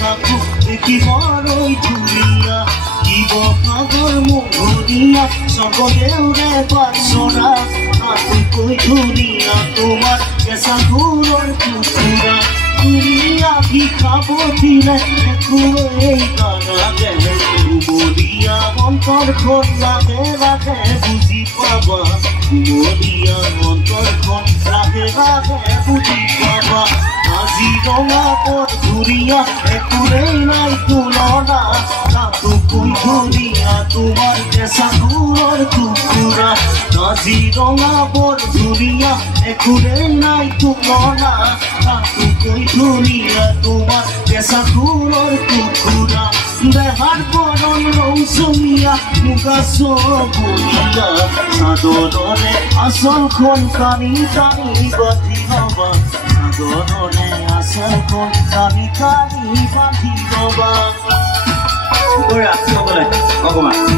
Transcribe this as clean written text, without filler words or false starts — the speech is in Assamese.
কাকু দেখিবলৈ ধুনীয়া শিৱসাগৰ মধুৰিয়া স্বৰ্গদেউৰে বাঞ্চৰা আটাইতকৈ ধুনীয়া তোমাৰ কেঁচা ঘূৰৰ টুকুৰা তুমি আহি খাব দিলে একোৱেই নালাগে উমলীয়া অন্তৰখন লাগে লাগে বুজি পাবা উমলীয়া অন্তৰখন লাগে লাগে বুজি পাবা কাজিৰঙা মধুৰিয়া একোৱেই নাই তুলনা তাতোকৈ ধুনীয়া তোমাৰ কেঁচা ঘূৰৰ টুকুৰা কাজিৰঙা মধুৰিয়া একোৱেই নাই তুলনা তাতোকৈ ধুনীয়া তোমাৰ কেঁচা ঘূৰৰ টুকুৰা দেহাৰ বৰণ ৰংচঙীয়া মুগা চবুৰীয়া চাদৰৰে আঁচলখন টানি টানি বান্ধি ল'বা চাদৰৰে আঁচলখন টানি টানি বান্ধি ল'বা অকণমান